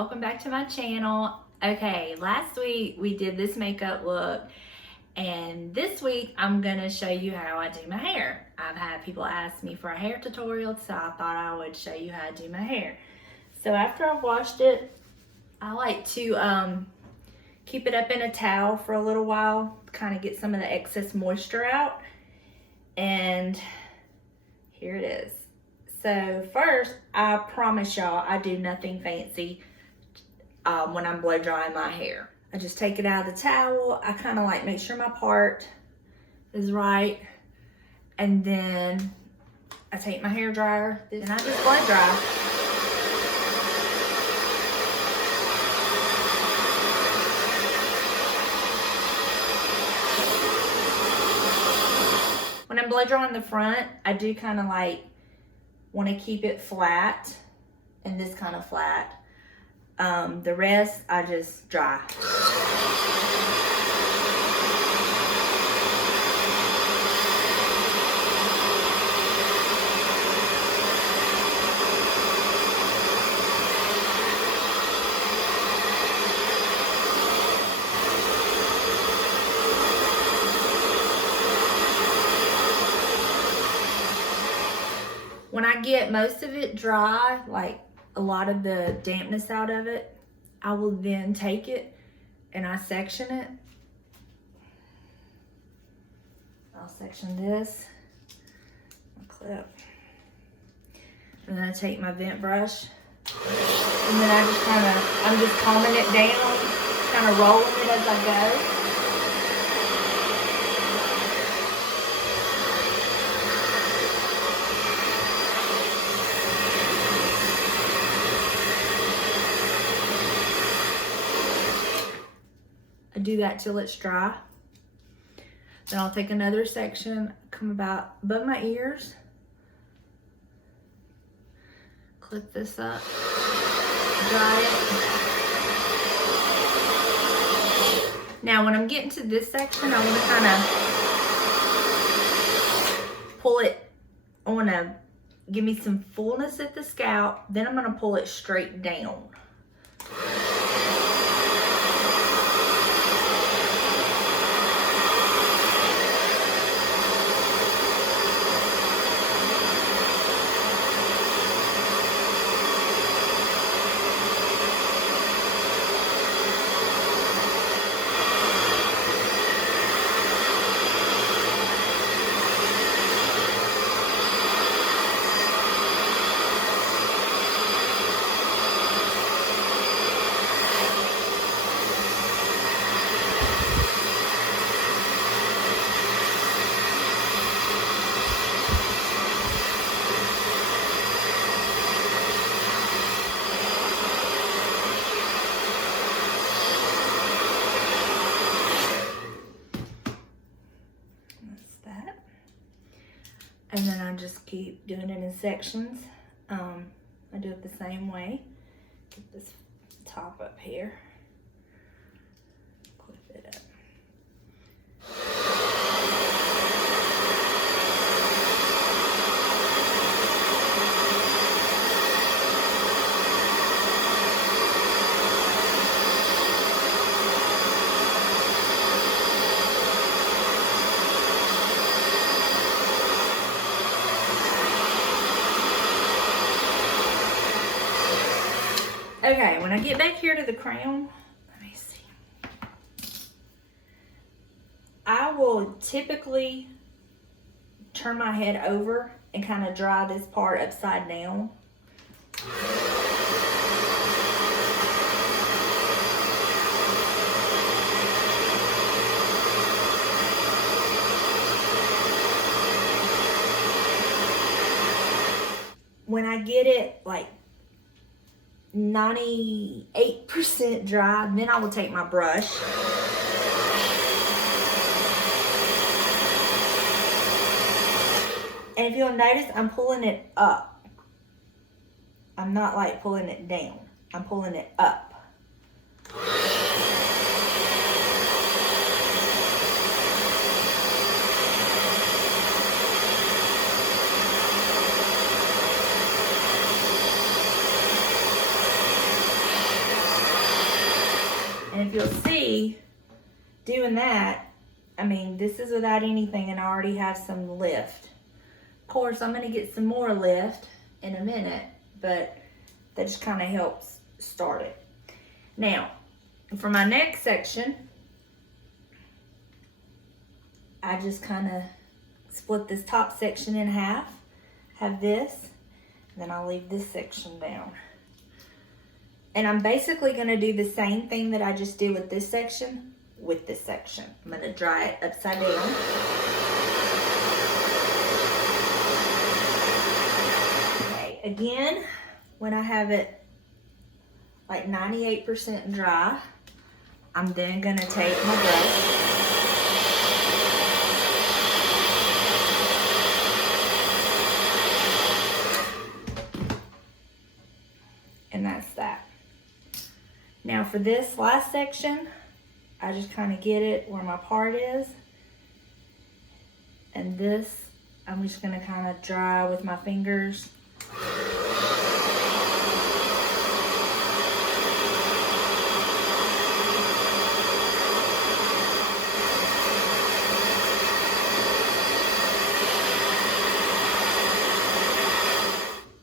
welcome back to my channel. Okay, last week we did this makeup look, and this week I'm gonna show you how I do my hair. I've had people ask me for a hair tutorial, so I thought I would show you how to do my hair. So after I've washed it, I like to keep it up in a towel for a little while, kind of get some of the excess moisture out. And here it is. So first, I promise y'all, I do nothing fancy when I'm blow drying my hair. I just take it out of the towel. I kind of like make sure my part is right. And then I take my hair dryer and I just blow dry. When I'm blow drying the front, I do kind of like want to keep it flat and this kind of flat. The rest I just dry. When I get most of it dry, like a lot of the dampness out of it, I will then take it and I section it. I'll section this, my clip, and then I take my vent brush, and then I'm just combing it down, kind of rolling it as I go. Do that till it's dry. Then I'll take another section, come about above my ears, clip this up, dry it. Now when I'm getting to this section, I want to kind of pull it, I want to give me some fullness at the scalp, then I'm going to pull it straight down. And then I just keep doing it in sections. I do it the same way. Get this top up here. Clip it up. Okay, when I get back here to the crown, let me see. I will typically turn my head over and kind of dry this part upside down. When I get it like 98% dry, then I will take my brush and if you'll notice, I'm pulling it up. I'm not like pulling it down, I'm pulling it up. if you'll see, doing that, I mean, this is without anything and I already have some lift. Of course, I'm gonna get some more lift in a minute, but that just kind of helps start it. Now, for my next section, I just kind of split this top section in half, have this, and then I'll leave this section down. And I'm basically gonna do the same thing that I just did with this section, I'm gonna dry it upside down. Okay, again, when I have it like 98% dry, I'm then gonna take my brush and that's that. Now for this last section, I just kind of get it where my part is. And this, I'm just gonna kind of dry with my fingers.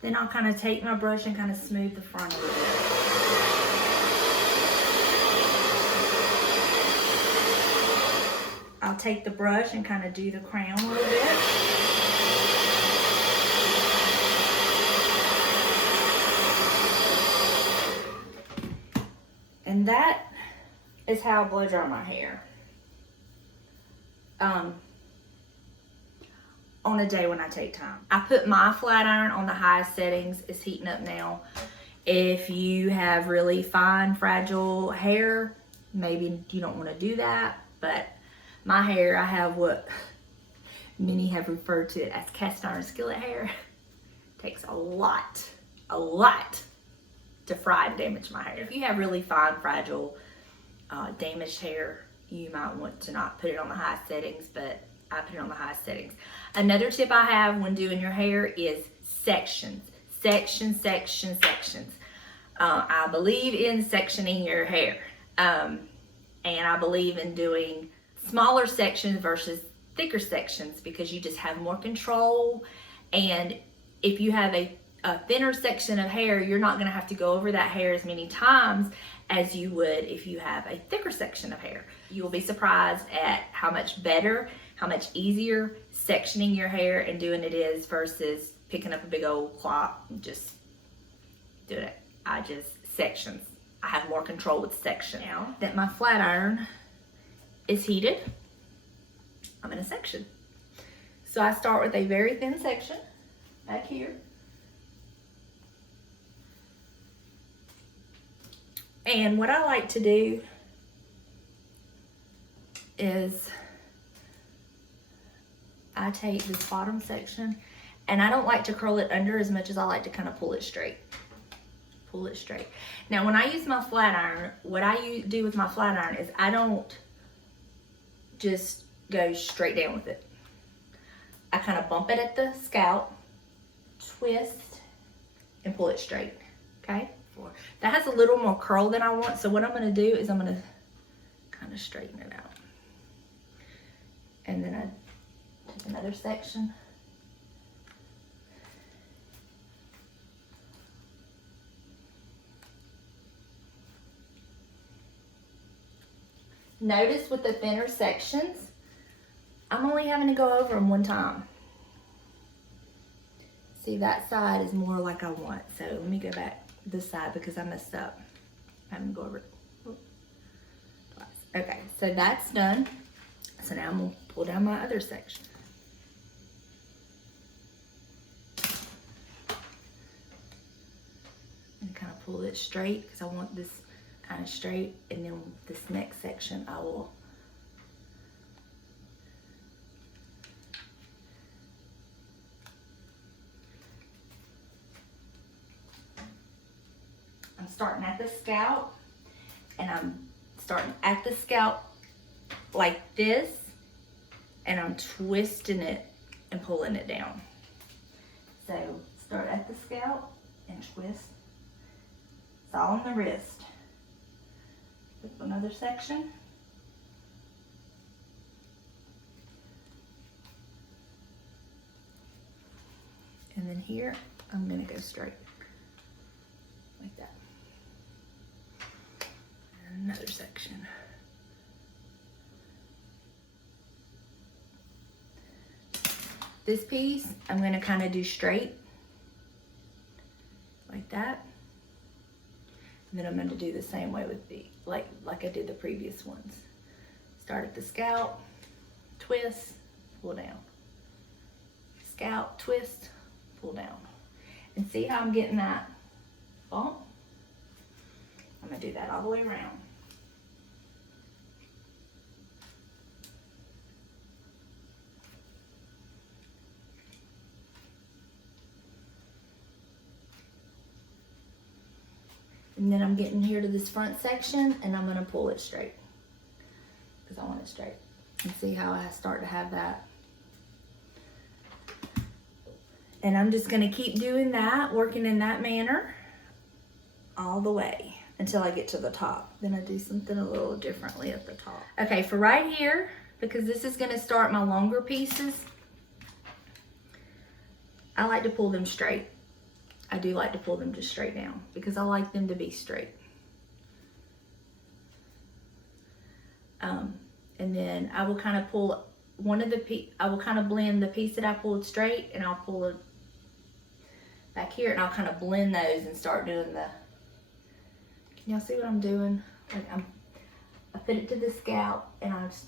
Then I'll kind of take my brush and kind of smooth the front a little bit. I'll take the brush and kind of do the crown a little bit. And that is how I blow dry my hair. On a day when I take time. I put my flat iron on the highest settings. It's heating up now. If you have really fine, fragile hair, maybe you don't want to do that, but my hair, I have what many have referred to as cast iron skillet hair. It takes a lot to fry and damage my hair. If you have really fine, fragile, damaged hair, you might want to not put it on the highest settings, but I put it on the highest settings. Another tip I have when doing your hair is sections. Sections. I believe in sectioning your hair. And I believe in doing smaller sections versus thicker sections because you just have more control. And if you have a thinner section of hair, you're not gonna have to go over that hair as many times as you would if you have a thicker section of hair. You will be surprised at how much better, how much easier sectioning your hair and doing it is versus picking up a big old cloth and just doing it. Sections. I have more control with section. Now that my flat iron is heated, I'm in a section. So I start with a very thin section back here. And what I like to do is I take this bottom section and I don't like to curl it under as much as I like to kind of pull it straight. Now when I use my flat iron, what I do with my flat iron is I don't just go straight down with it. I kind of bump it at the scalp, twist, and pull it straight, okay? That has a little more curl than I want, so what I'm gonna do is I'm gonna kind of straighten it out. And then I take another section. Notice with the thinner sections, I'm only having to go over them one time. See, that side is more like I want. So let me go back this side because I messed up. I'm gonna go over it twice. Okay, so that's done. So now I'm gonna pull down my other section. And kind of pull it straight because I want this kind of straight, and then this next section I will I'm starting at the scalp, and I'm starting at the scalp like this, and I'm twisting it and pulling it down. So start at the scalp and twist. It's all on the wrist. with another section. And then here, I'm gonna go straight, like that. And another section. This piece, I'm gonna kind of do straight, like that. And then I'm gonna do the same way with the, like I did the previous ones. Start at the scalp, twist, pull down. Scalp, twist, pull down. And see how I'm getting that bump? I'm gonna do that all the way around. And then I'm getting here to this front section and I'm gonna pull it straight because I want it straight. And see how I start to have that. And I'm just gonna keep doing that, working in that manner all the way until I get to the top. Then I do something a little differently at the top. Okay, for right here, because this is gonna start my longer pieces, I like to pull them straight. I do like to pull them just straight down because I like them to be straight. And then I will kind of pull one of the I will kind of blend the piece that I pulled straight, and I'll pull it back here, and I'll kind of blend those and start doing the. Can y'all see what I'm doing? Like I put it to the scalp, and I just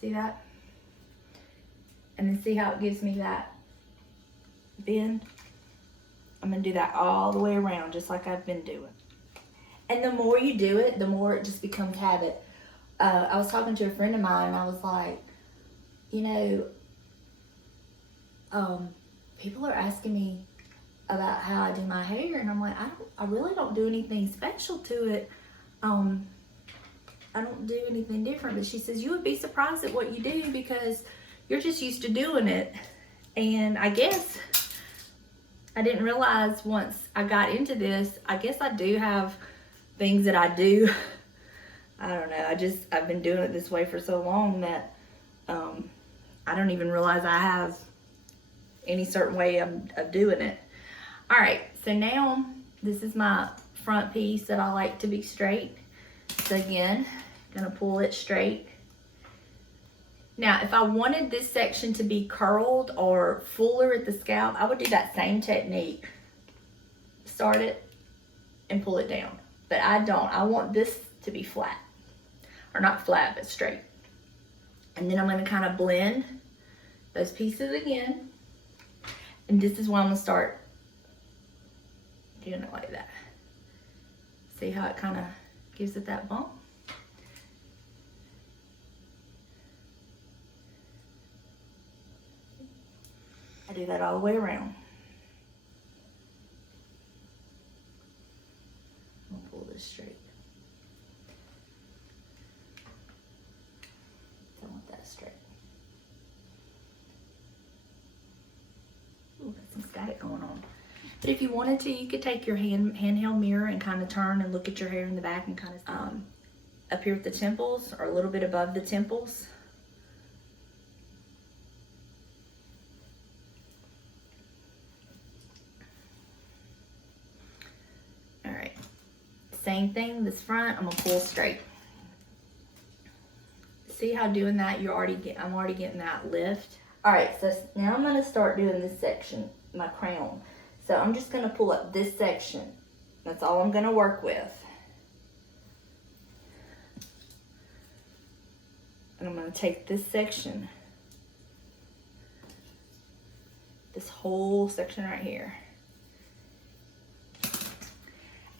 see that, and then see how it gives me that bend. I'm gonna do that all the way around, just like I've been doing. And the more you do it, the more it just becomes habit. I was talking to a friend of mine, and I was like, you know, people are asking me about how I do my hair, and I'm like, I really don't do anything special to it. I don't do anything different. But she says, you would be surprised at what you do because you're just used to doing it. And I guess I didn't realize once I got into this, I guess I do have things that I do. I don't know. I've been doing it this way for so long that I don't even realize I have any certain way of doing it. All right, so now this is my front piece that I like to be straight. So again, gonna pull it straight. Now, if I wanted this section to be curled or fuller at the scalp, I would do that same technique. Start it and pull it down. But I don't. I want this to be flat. Or not flat, but straight. And then I'm going to kind of blend those pieces again. And this is where I'm going to start doing it like that. See how it kind of gives it that bump? I do that all the way around. I'll pull this straight. I want that straight. Ooh, got some static going on. But if you wanted to, you could take your handheld mirror and kind of turn and look at your hair in the back and kind of up here at the temples or a little bit above the temples. All right, same thing, this front, I'm gonna pull straight. See how doing that, I'm already getting that lift. All right, so now I'm gonna start doing this section, my crown. So I'm just gonna pull up this section. That's all I'm gonna work with. And I'm gonna take this section, this whole section right here.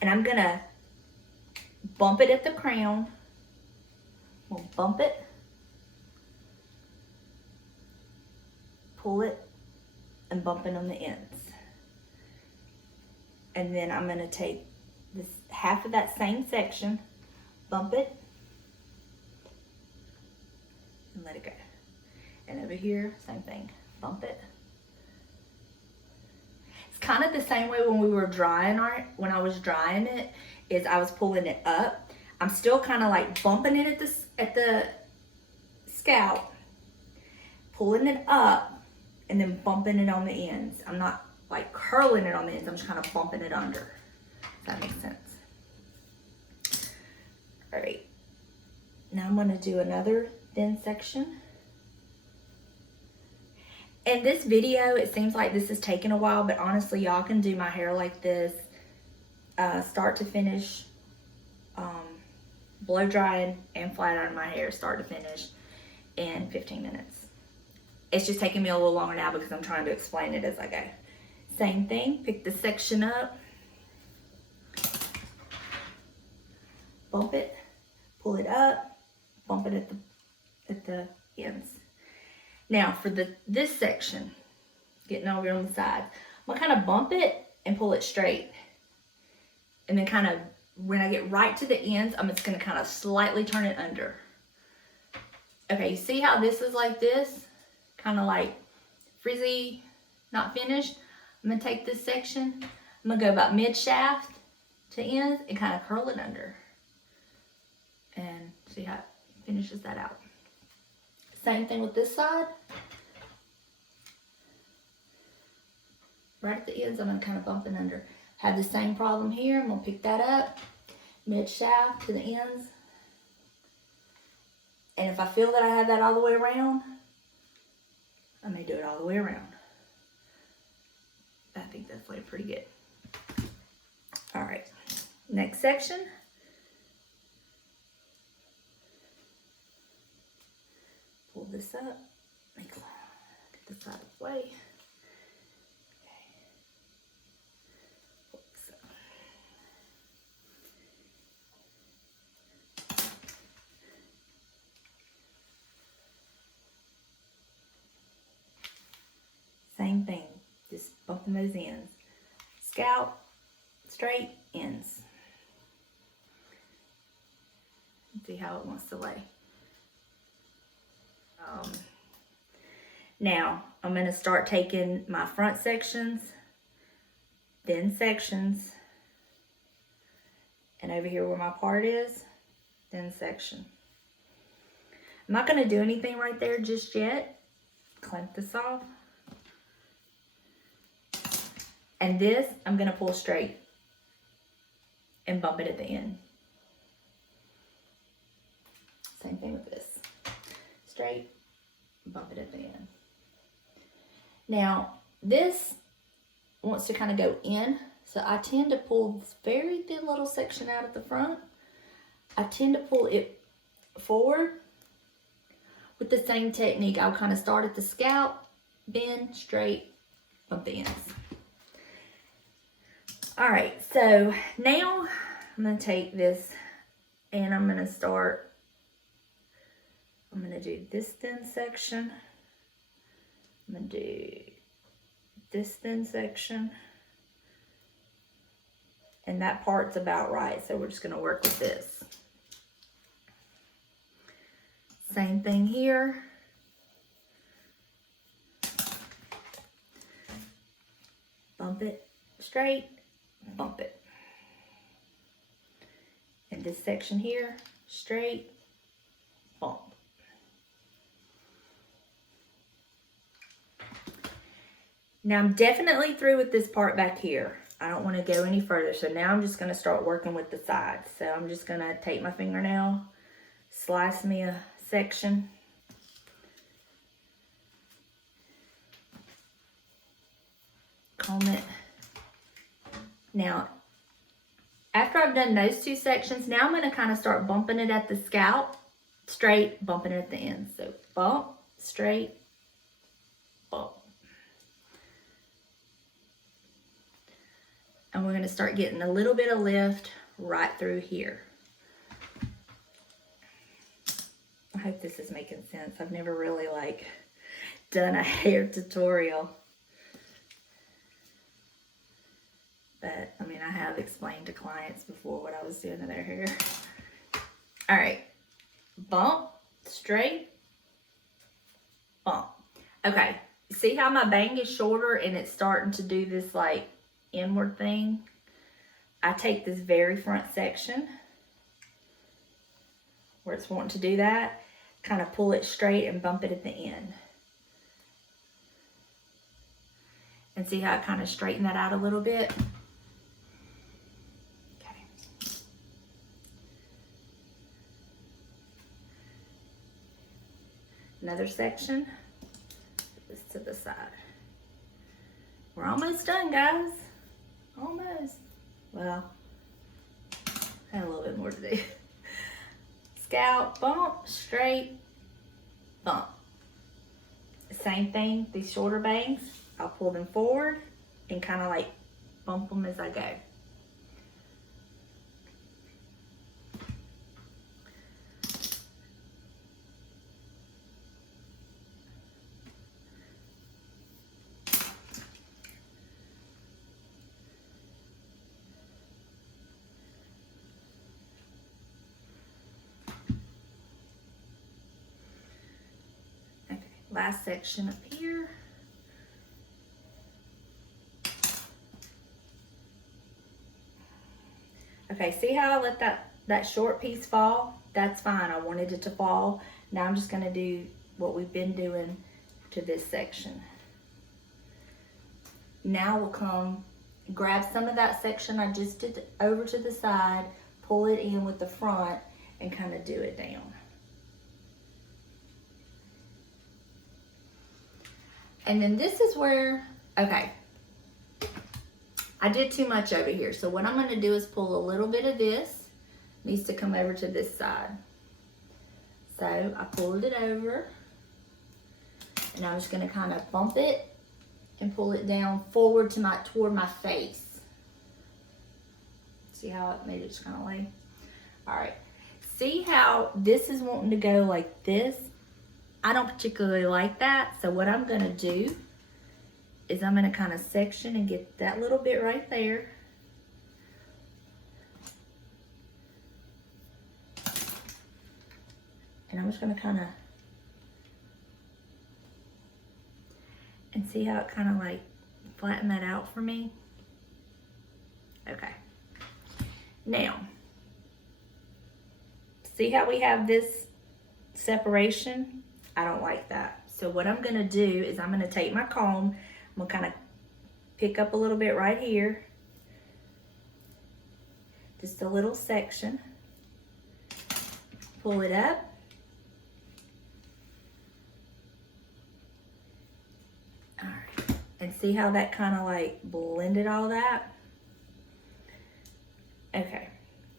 And I'm gonna bump it at the crown. We'll bump it, pull it, and bump it on the ends. And then I'm gonna take this half of that same section, bump it, and let it go. And over here, same thing, bump it. It's kind of the same way when we were drying when I was drying it. is I was pulling it up. I'm still kind of like bumping it at the scalp, pulling it up, and then bumping it on the ends. I'm not like curling it on the ends. I'm just kind of bumping it under. If that makes sense. All right. Now I'm going to do another thin section. In this video, it seems like this is taking a while, but honestly, y'all can do my hair like this, start to finish, blow drying and flat iron my hair, start to finish, in 15 minutes. It's just taking me a little longer now because I'm trying to explain it as I go. Same thing, pick the section up, bump it, pull it up, bump it at the ends. Now for this section, getting over on the sides, I'm gonna kind of bump it and pull it straight. And then kind of, when I get right to the ends, I'm just gonna kind of slightly turn it under. Okay, you see how this is like this? Kind of like frizzy, not finished. I'm gonna take this section, I'm gonna go about mid shaft to ends and kind of curl it under. And see how it finishes that out. Same thing with this side. Right at the ends, I'm gonna kind of bump it under. Have the same problem here. I'm gonna pick that up, mid shaft to the ends. And if I feel that I have that all the way around, I may do it all the way around. I think that's like pretty good. All right, next section. Pull this up, get this out of the way. Okay. Pull this up. Same thing, just bumping those ends. Scalp, straight, ends. See how it wants to lay. Now I'm going to start taking my front sections, thin sections, and over here where my part is, thin section. I'm not going to do anything right there just yet. Clamp this off. And this I'm going to pull straight and bump it at the end. Same thing with this. Straight, bump it at the end. Now, this wants to kind of go in, so I tend to pull this very thin little section out at the front. I tend to pull it forward. With the same technique, I'll kind of start at the scalp, bend, straight, bump the ends. All right, so now I'm going to take this and I'm going to start. I'm going to do this thin section. I'm going to do this thin section. And that part's about right, so we're just going to work with this. Same thing here. Bump it straight, bump it. And this section here, straight, bump. Now I'm definitely through with this part back here. I don't want to go any further. So now I'm just going to start working with the sides. So I'm just going to take my fingernail, slice me a section. Comb it. Now, after I've done those two sections, now I'm going to kind of start bumping it at the scalp, straight, bumping it at the end. So bump, straight, bump. And we're going to start getting a little bit of lift right through here. I hope this is making sense. I've never really done a hair tutorial. But I mean, I have explained to clients before what I was doing to their hair. All right, bump, straight, bump. Okay, see how my bang is shorter and it's starting to do this inward thing? I take this very front section where it's wanting to do that, kind of pull it straight and bump it at the end. And see how I kind of straighten that out a little bit? Okay. Another section, put this to the side. We're almost done, guys. Almost. Well, I had a little bit more to do. Scalp, bump, straight, bump. Same thing, these shorter bangs, I'll pull them forward and kind of like bump them as I go. Last section up here. Okay, see how I let that short piece fall? That's fine, I wanted it to fall. Now I'm just gonna do what we've been doing to this section. Now we'll come grab some of that section I just did over to the side, pull it in with the front, and kind of do it down. And then this is where, okay, I did too much over here. So what I'm gonna do is pull a little bit of this, needs to come over to this side. So I pulled it over, and I'm just gonna kind of bump it and pull it down forward to toward my face. See how it made it just kind of lay? All right, see how this is wanting to go like this? I don't particularly like that, so what I'm gonna do is I'm gonna kind of section and get that little bit right there. And I'm just gonna kind of, and see how it kind of like flatten that out for me? Okay. Now, see how we have this separation? I don't like that. So what I'm gonna do is I'm gonna take my comb, I'm gonna kind of pick up a little bit right here, just a little section, pull it up, all right, and see how that kind of like blended all that? Okay,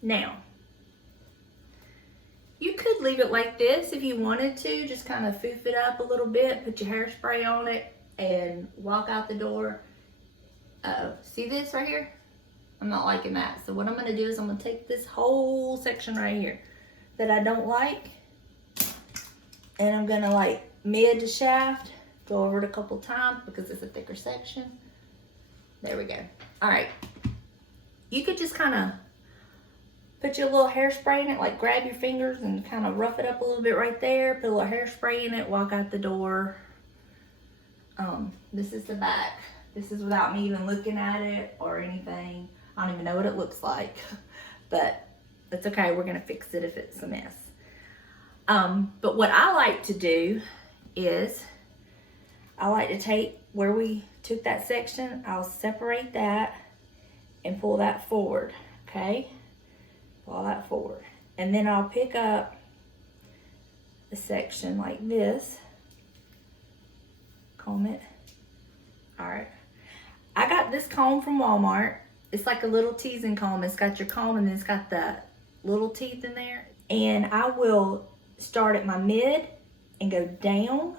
now, you could leave it like this if you wanted to, just kind of foof it up a little bit, put your hairspray on it, and walk out the door. See this right here? I'm not liking that. So what I'm gonna do is I'm gonna take this whole section right here that I don't like, and I'm gonna like mid to shaft, go over it a couple times because it's a thicker section. There we go. All right, you could just kind of put your little hairspray in it, like grab your fingers and kind of rough it up a little bit right there, put a little hairspray in it, walk out the door. This is the back. This is without me even looking at it or anything. I don't even know what it looks like, but it's okay, we're gonna fix it if it's a mess. But what I like to do is, I like to take where we took that section, I'll separate that and pull that forward, okay? Pull that forward. And then I'll pick up a section like this, comb it. All right, I got this comb from Walmart. It's like a little teasing comb. It's got your comb and then it's got the little teeth in there. And I will start at my mid and go down,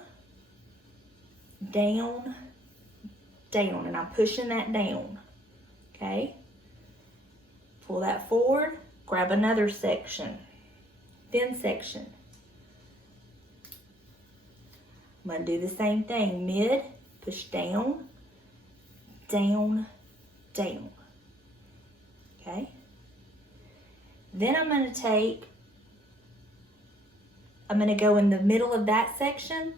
down, down, and I'm pushing that down, okay? Pull that forward, grab another section, thin section. I'm gonna do the same thing, mid, push down, down, down, okay? Then I'm gonna go in the middle of that section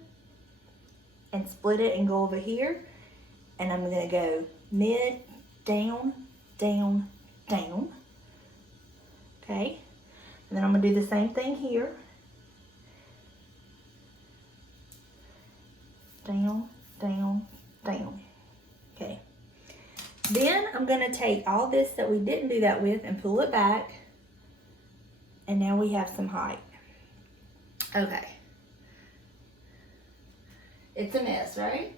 and split it and go over here. And I'm gonna go mid, down, down, down. Okay, and then I'm gonna do the same thing here. Down, down, down. Okay. Then I'm gonna take all this that we didn't do that with and pull it back. And now we have some height. Okay. It's a mess, right?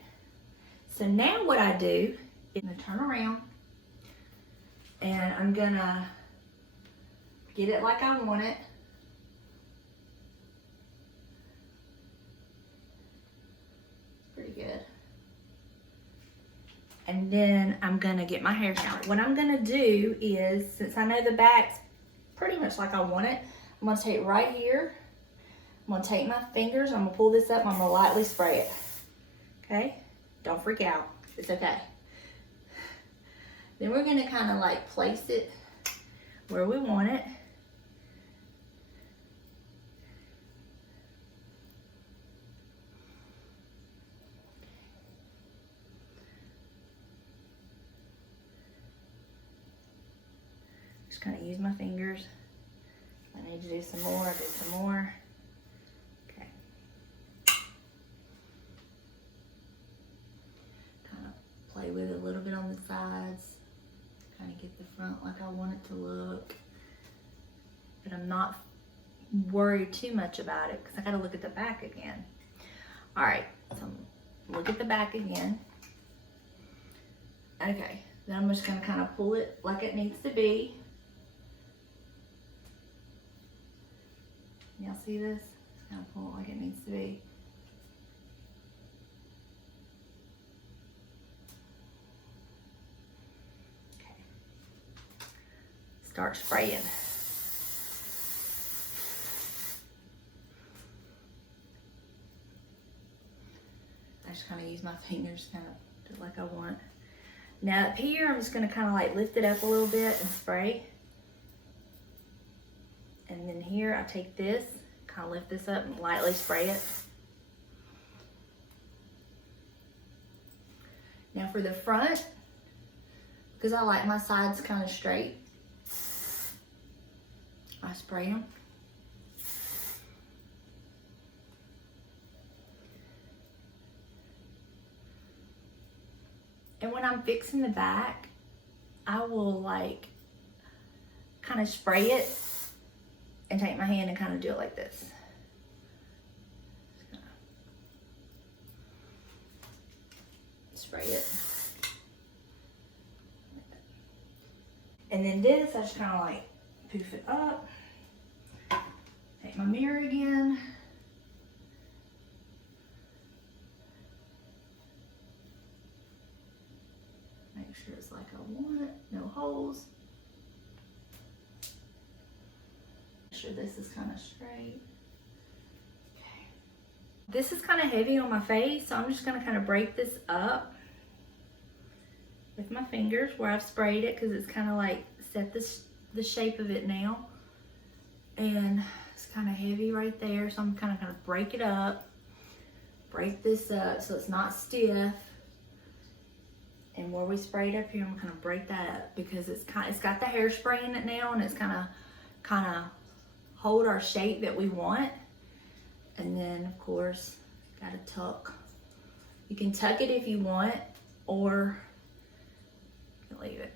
So now what I do is I'm gonna turn around and I'm gonna get it like I want it. Pretty good. And then I'm gonna get my hair down. What I'm gonna do is, since I know the back's pretty much like I want it, I'm gonna take it right here. I'm gonna take my fingers, I'm gonna pull this up, and I'm gonna lightly spray it. Okay? Don't freak out, it's okay. Then we're gonna kind of like place it where we want it. Just kind of use my fingers. I need to do some more, do some more. Okay. Kind of play with it a little bit on the sides. Kind of get the front like I want it to look. But I'm not worried too much about it because I gotta look at the back again. All right, so look at the back again. Okay, then I'm just gonna kind of pull it like it needs to be. Y'all see this? Just kind of pull it like it needs to be. Okay. Start spraying. I just kind of use my fingers, kind of do it like I want. Now up here, I'm just gonna kind of like lift it up a little bit and spray. And then here, I take this, kind of lift this up and lightly spray it. Now for the front, because I like my sides kind of straight, I spray them. And when I'm fixing the back, I will like kind of spray it and take my hand and kind of do it like this. Spray it. And then this, I just kind of like poof it up. Take my mirror again. Make sure it's like I want it, no holes. Make sure this is kind of straight. Okay. This is kind of heavy on my face, so I'm just gonna kind of break this up with my fingers where I've sprayed it, because it's kind of like set the shape of it now. And it's kind of heavy right there, so I'm kind of break it up, break this up so it's not stiff. And where we sprayed up here, I'm gonna break that up because it's got the hairspray in it now, and it's kind of hold our shape that we want. And then of course, gotta tuck. You can tuck it if you want, or you can leave it.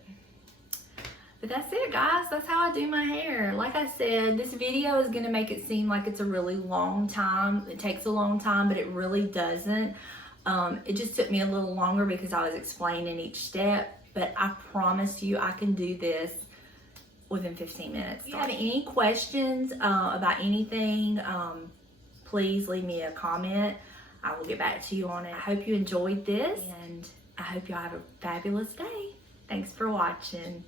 But that's it, guys. That's how I do my hair. Like I said, this video is gonna make it seem like it's a really long time. It takes a long time, but it really doesn't. It just took me a little longer because I was explaining each step, but I promise you I can do this within 15 minutes. If you have any questions about anything, please leave me a comment. I will get back to you on it. I hope you enjoyed this, and I hope y'all have a fabulous day. Thanks for watching.